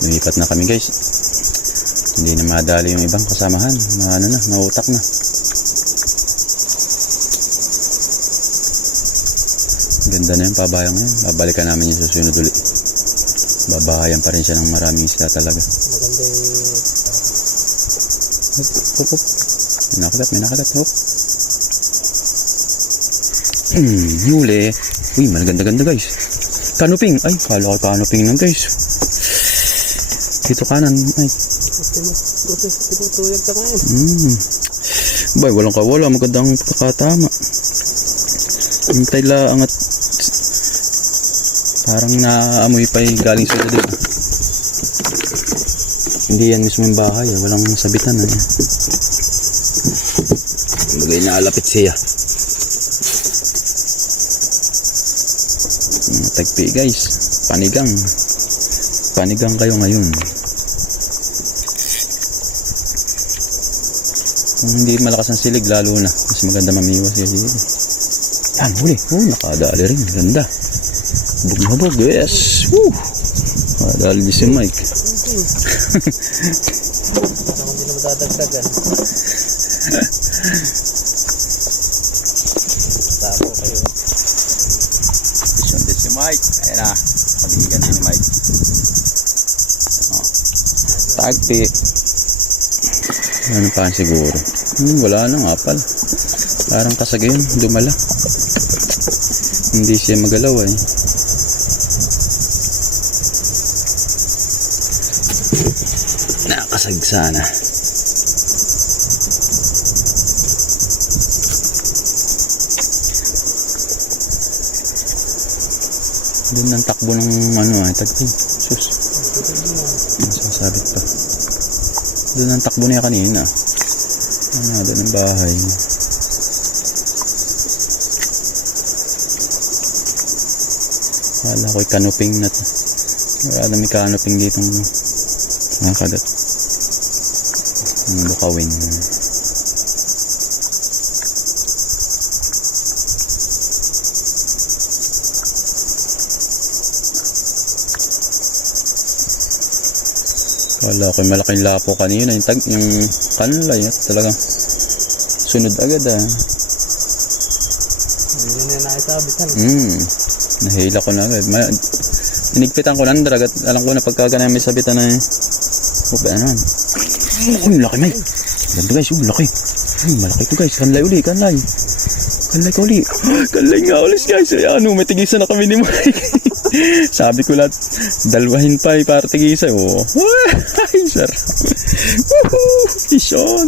Lumipat na kami guys. Hindi na madali yung ibang kasamahan. Mautak na. Ganda na yung pabayang yun. Babalikan namin yung susunod ulit. Babahayan pa rin siya ng maraming isla talaga. Maganda Hop. May nakagat. Hop. Huli. Uy, maganda guys. Kanuping. Ay, kala ko kanuping lang guys. Dito kanan. Ay. Tinutuyag ka ngayon. Bay, walang kawala. Magandang pagkakatama. Hintay lang at parang naamoy pa galing sa ito dito. Hindi yan mismo yung bahay. Walang sabitan na yan. Bagay na alapit siya. Tagpi guys. Panigang kayo ngayon. Kung hindi malakas ang silig, lalo na. Mas maganda mamiwas siya. Yan, huli. Nakadali rin. Ganda. Bugmabog. Yes. Woo! Nakadali din si Mike. Parang hindi na madadagdagan. Tapo kayo. Isyon din si Mike. Ayan na. Pagbigan din ni Mike. Tagpi. Ano pa siguro? Wala nang apal. Parang kasagay yun. Dumala. Hindi siya magalaw eh. Nakasagsa na. Doon ang takbo ng tagpi. Sus. Masasabit pa. Doon ang takbo niya kanina. Doon ang bahay. Wala ko'y kanuping na to. Wala may kanuping ditong nakagat. Ang bukawin. Wala ko'y malaking lapo kanina. Yung kanlay. Talagang sunod agad ah. Hindi na naisabitan. Nahila ko na agad. Inigpitan ko na ang drag at alam ko na pagkagana may sabitan na laki may. Ganda guys, laki. Malaki to guys. Kanlay uli. Kanlay ka uli. Kanlay nga ulit guys. May tigisan na kami ni Mike. Sabi ko lahat, dalwahin pa para tigisan. Ay, sarap. Isyon.